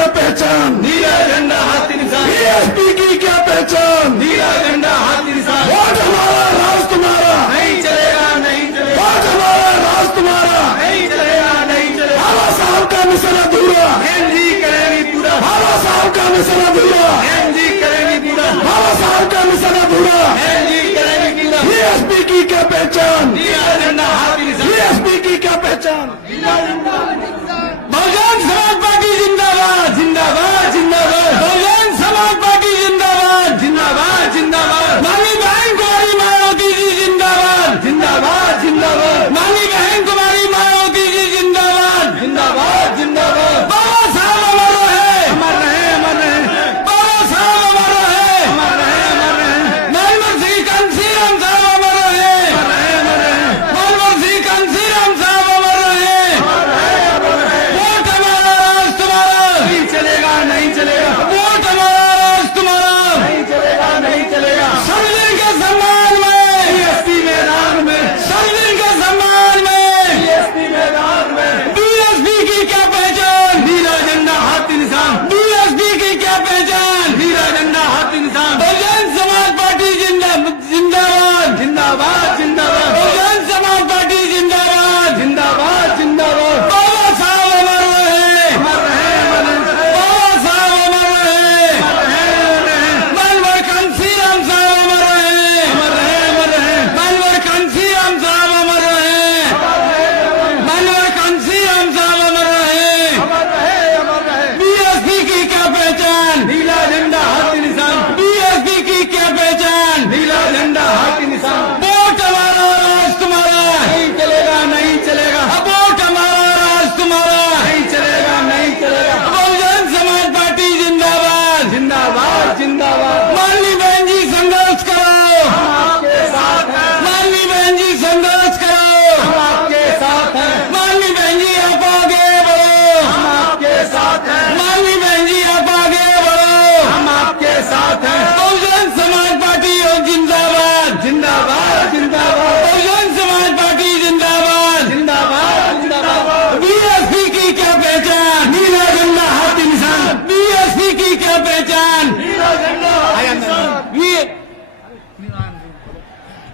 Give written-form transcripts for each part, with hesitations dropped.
क्या पहचान, नीला झंडा हाथी निशान, बीएसपी की क्या पहचान, नीला झंडा हाथी निशान, वोट हमारा राज तुम्हारा, नहीं चलेगा नहीं चलेगा, वोट हमारा राज तुम्हारा, नहीं चलेगा नहीं चलेगा, बाबा साहब का मिशन अधूरा, एनजी करेगी पूरा, बाबा साहब का मिशन अधूरा, एनजी करेगी पूरा, बाबा साहब का मिशन अधूरा, एनजी करेगी पूरा, बीएसपी की क्या पहचान, नीला झंडा हाथी निशान, बीएसपी की क्या पहचान। बहुजन समाज पार्टी जिंदाबाद जिंदाबाद जिंदाबाद, बहुजन समाज पार्टी जिंदाबाद जिंदाबाद जिंदाबाद, माननीय बहन कुमारी मायावती जी जिंदाबाद जिंदाबाद जिंदाबाद, माननीय बहन कुमारी मायावती जी जिंदाबाद जिंदाबाद जिंदाबाद, बाबा साहब अमर रहे, अमर रहे, अमर रहे, बाबा साहब अमर रहे, अमर रहे, अमर रहे, मनमोहन सिंह कांशीराम साहब अमर रहे, अमर रहे, अमर रहे, मनमोहन सिंह कांशीराम साहब अमर रहे, वोट हमारा राज तुम्हारा, नहीं चलेगा नहीं चलेगा, वोट हमारा राज तुम्हारा, नहीं चलेगा नहीं चलेगा, सर्वजन के सम्मान में बीएसपी मैदान में, सर्वजन के सम्मान में बीएसपी मैदान में, बीएसपी की क्या पहचान, नीला झंडा हाथी निशान, बीएसपी की क्या पहचान, नीला झंडा हाथी निशान, बहुजन समाज पार्टी जिंदाबाद जिंदाबाद जिंदाबाद, बहुजन समाज पार्टी जिंदाबाद जिंदाबाद जिंदाबाद, बाबा साहब अमर रहे, अमर रहे, अमर रहे, बाबा साहब अमर रहे, अमर रहे, अमर रहे, मनमोहन कांशीराम साहब अमर रहे, अमर रहे, अमर रहे, मनमोहन कांशीराम साहब अमर रहे, मनमोहन कांशीराम साहब अमर रहे, अमर रहे, अमर रहे, बीएसपी की क्या पहचान, नीला झंडा हाथी निशान, बीएसपी की क्या पहचान, नीला झंडा हाथी निशान, वोट हमारा राज तुम्हारा, नहीं चलेगा नहीं चलेगा, वोट हमारा राज तुम्हारा, नहीं चलेगा नहीं चलेगा, बहुजन समाज पार्टी जिंदाबाद जिंदाबाद जिंदाबाद, माननीय बहन जी संघर्ष करो, हम आपके साथ हैं, माननीय बहन जी संघर्ष करो, हम आपके साथ हैं, माननीय बहन जी आप आगे बढ़ो, हम आपके साथ हैं, माननीय बहन जी आप आगे बढ़ो, हम आपके साथ हैं, बहुजन समाज पार्टी जिंदाबाद जिंदाबाद जिंदाबाद, बहुजन समाज पार्टी जिंदाबाद जिंदाबाद जिंदाबाद, बीएसपी की क्या पहचान, नीला झंडा हाथी निशान, बीएसपी की क्या पहचान, नीला झंडा हाथी निशान,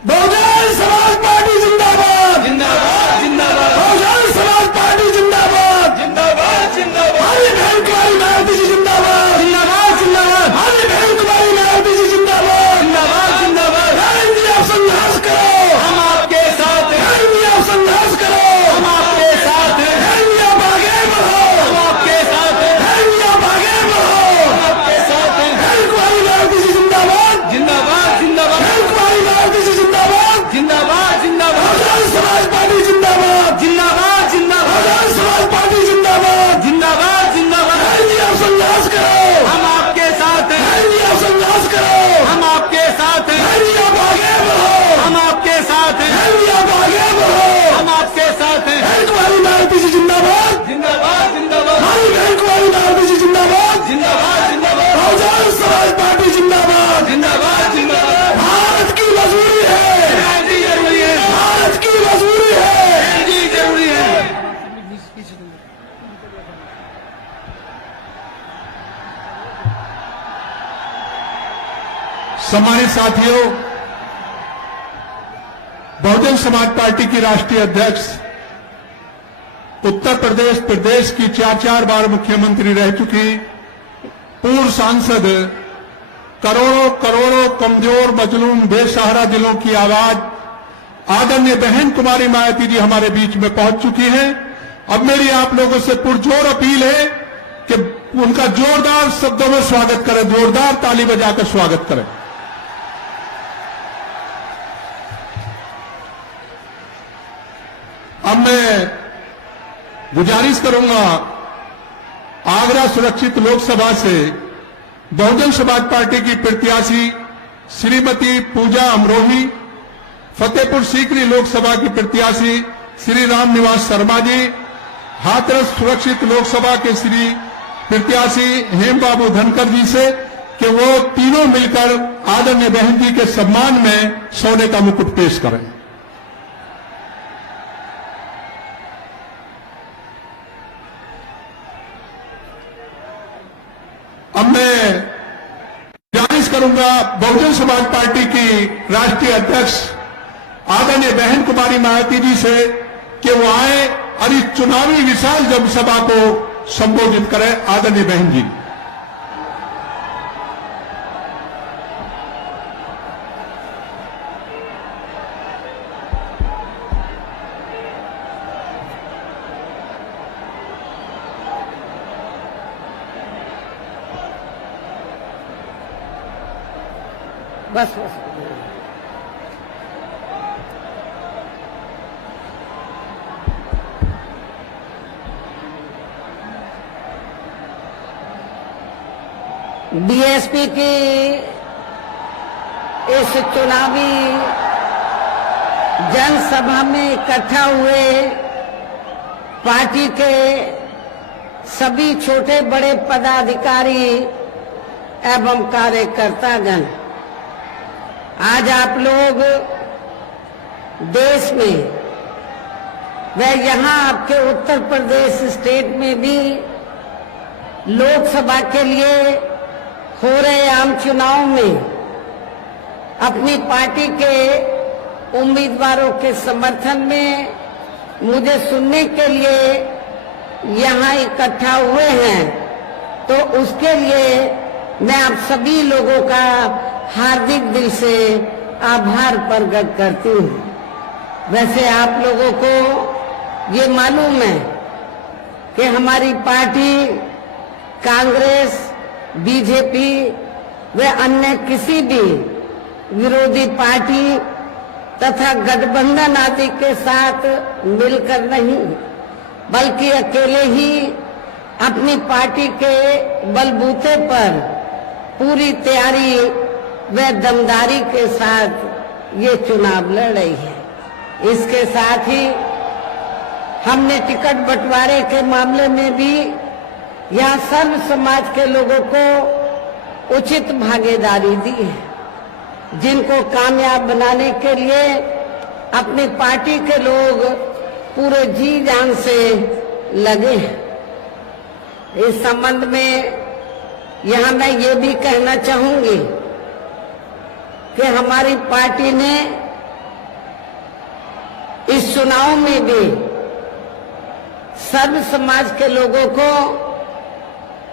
बहुजन समाज पार्टी जिंदाबाद, जिंदाबाद जिंदाबाद बहुजन समाज पार्टी जिंदाबाद, जिंदाबाद जिंदाबाद, हमारी बहन कुमारी मायावती जी जिंदाबाद, जिंदाबाद जिंदाबाद, हमारी बहन कुमारी मायावती जी जिंदाबाद, जिंदाबाद जिंदाबाद, बहन जी आप संघर्ष करो, हम आपके साथ हैं, बहन जी आप संघर्ष करो, हम आपके साथ हैं, बहन जी आप आगे बढ़ो, हम आपके साथ हैं, बहन जी आप आगे बढ़ो, हम आपके साथ हैं, बहन कुमारी मायावती जी जिंदाबाद, जिंदाबाद जिंदाबाद, बहन कुमारी मायावती जी जिंदाबाद, जिंदाबाद जिंदाबाद, बहुजन समाज पार्टी जिंदाबाद, जिंदाबाद जिंदाबाद, बहुजन समाज पार्टी जिंदाबाद, जिंदाबाद जिंदाबाद, बहन जी आप संघर्ष करो, हम आपके साथ हैं, बहन जी आप संघर्ष करो, हम आपके साथ हैं, बहन जी आप आगे बढ़ो, हम आपके साथ हैं, बहन जी आप आगे बढ़ो, हम आपके साथ हैं, बहन कुमारी मायावती जी जिंदाबाद, जिंदाबाद जिंदाबाद, हमारी बहन कुमारी मायावती जी जिंदाबाद, जिंदाबाद जिंदाबाद, बहुजन समाज पार्टी जिंदाबाद, जिंदाबाद जिंदाबाद, भारत की मजबूरी है, एनजी जरूरी है, भारत की मजबूरी है, एनजी जरूरी है, सम्मानित साथियों, बहुजन समाज पार्टी की राष्ट्रीय अध्यक्ष, उत्तर प्रदेश की चार बार मुख्यमंत्री रह चुकी, पूर्व सांसद, करोड़ों करोड़ों कमजोर मजलूम बेसहारा दिलों की आवाज आदरणीय बहन कुमारी मायावती जी हमारे बीच में पहुंच चुकी हैं। अब मेरी आप लोगों से पुरजोर अपील है कि उनका जोरदार शब्दों में स्वागत करें, जोरदार ताली बजाकर स्वागत करें। अब मैं गुजारिश करूंगा आगरा सुरक्षित लोकसभा से बहुजन समाज पार्टी की प्रत्याशी श्रीमती पूजा अमरोही, फतेहपुर सीकरी लोकसभा की प्रत्याशी श्री राम निवास शर्मा जी, हाथरस सुरक्षित लोकसभा के श्री प्रत्याशी हेम बाबू धनकर जी से कि वो तीनों मिलकर आदरणीय बहन जी के सम्मान में सोने का मुकुट पेश करें। करूंगा बहुजन समाज पार्टी की राष्ट्रीय अध्यक्ष आदरणीय बहन कुमारी मायावती जी से कि वो आए और इस चुनावी विशाल जनसभा को संबोधित करें। आदरणीय बहन जी। बस बस बीएसपी की इस चुनावी जनसभा में इकट्ठा हुए पार्टी के सभी छोटे बड़े पदाधिकारी एवं कार्यकर्तागण, आज आप लोग देश में व यहाँ आपके उत्तर प्रदेश स्टेट में भी लोकसभा के लिए हो रहे आम चुनाव में अपनी पार्टी के उम्मीदवारों के समर्थन में मुझे सुनने के लिए यहाँ इकट्ठा हुए हैं, तो उसके लिए मैं आप सभी लोगों का हार्दिक दिल से आभार प्रकट करती हूँ। वैसे आप लोगों को ये मालूम है कि हमारी पार्टी कांग्रेस, बीजेपी व अन्य किसी भी विरोधी पार्टी तथा गठबंधन आदि के साथ मिलकर नहीं, बल्कि अकेले ही अपनी पार्टी के बलबूते पर पूरी तैयारी व दमदारी के साथ ये चुनाव लड़ रही है। इसके साथ ही हमने टिकट बंटवारे के मामले में भी यहाँ सर्व समाज के लोगों को उचित भागीदारी दी है, जिनको कामयाब बनाने के लिए अपनी पार्टी के लोग पूरे जी जान से लगे हैं। इस संबंध में यहाँ मैं ये भी कहना चाहूंगी कि हमारी पार्टी ने इस चुनाव में भी सर्व समाज के लोगों को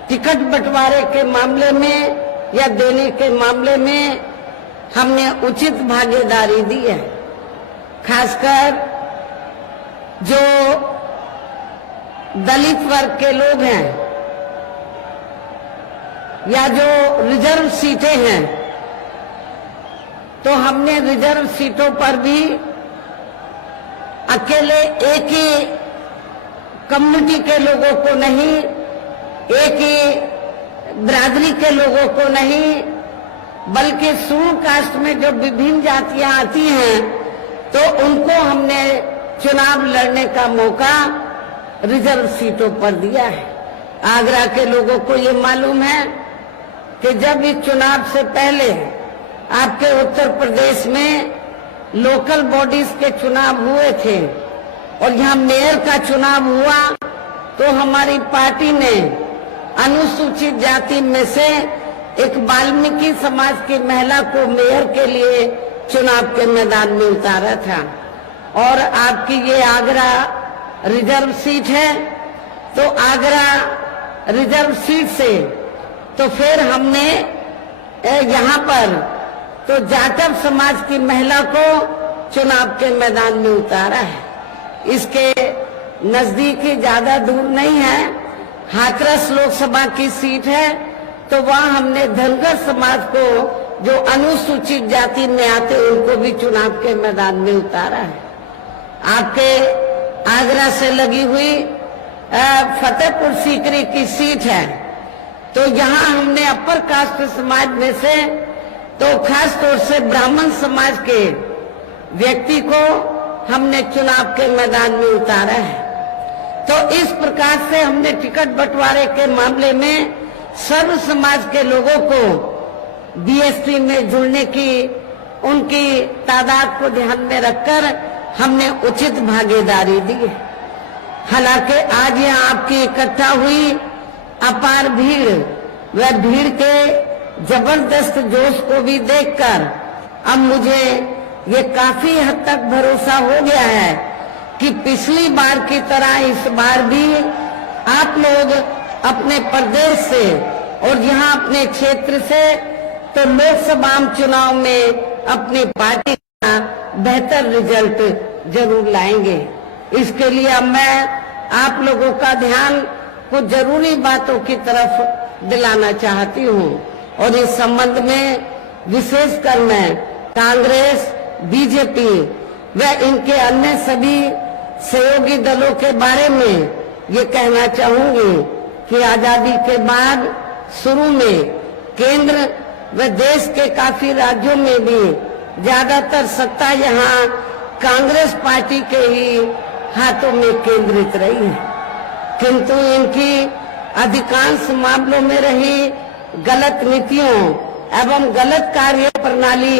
टिकट बंटवारे के मामले में या देने के मामले में हमने उचित भागीदारी दी है। खासकर जो दलित वर्ग के लोग हैं या जो रिजर्व सीटें हैं, तो हमने रिजर्व सीटों पर भी अकेले एक ही कम्युनिटी के लोगों को नहीं, एक ही बिरादरी के लोगों को नहीं, बल्कि शेड्यूल कास्ट में जो विभिन्न जातियां आती हैं, तो उनको हमने चुनाव लड़ने का मौका रिजर्व सीटों पर दिया है। आगरा के लोगों को ये मालूम है कि जब इस चुनाव से पहले आपके उत्तर प्रदेश में लोकल बॉडीज के चुनाव हुए थे और यहाँ मेयर का चुनाव हुआ, तो हमारी पार्टी ने अनुसूचित जाति में से एक वाल्मीकि समाज की महिला को मेयर के लिए चुनाव के मैदान में उतारा था। और आपकी ये आगरा रिजर्व सीट है, तो आगरा रिजर्व सीट से तो फिर हमने यहाँ पर तो जाटव समाज की महिला को चुनाव के मैदान में उतारा है। इसके नजदीक ही, ज्यादा दूर नहीं है, हाथरस लोकसभा की सीट है, तो वहाँ हमने धनगर समाज को जो अनुसूचित जाति में आते उनको भी चुनाव के मैदान में उतारा है। आपके आगरा से लगी हुई फतेहपुर सीकरी की सीट है, तो यहाँ हमने अपर कास्ट समाज में से तो खास तौर से ब्राह्मण समाज के व्यक्ति को हमने चुनाव के मैदान में उतारा है। तो इस प्रकार से हमने टिकट बंटवारे के मामले में सर्व समाज के लोगों को बीएसपी में जुड़ने की उनकी तादाद को ध्यान में रखकर हमने उचित भागीदारी दी है। हालांकि आज यहाँ आपकी इकट्ठा हुई अपार भीड़, वह भीड़ के जबरदस्त जोश को भी देखकर अब मुझे ये काफी हद तक भरोसा हो गया है कि पिछली बार की तरह इस बार भी आप लोग अपने प्रदेश से और यहाँ अपने क्षेत्र से तो लोकसभा चुनाव में अपनी पार्टी का बेहतर रिजल्ट जरूर लाएंगे। इसके लिए अब मैं आप लोगों का ध्यान कुछ जरूरी बातों की तरफ दिलाना चाहती हूँ और इस संबंध में विशेषकर मैं कांग्रेस, बीजेपी व इनके अन्य सभी सहयोगी दलों के बारे में ये कहना चाहूंगी कि आजादी के बाद शुरू में केंद्र व देश के काफी राज्यों में भी ज्यादातर सत्ता यहाँ कांग्रेस पार्टी के ही हाथों में केंद्रित रही है, किंतु इनकी अधिकांश मामलों में रही गलत नीतियों एवं गलत कार्य प्रणाली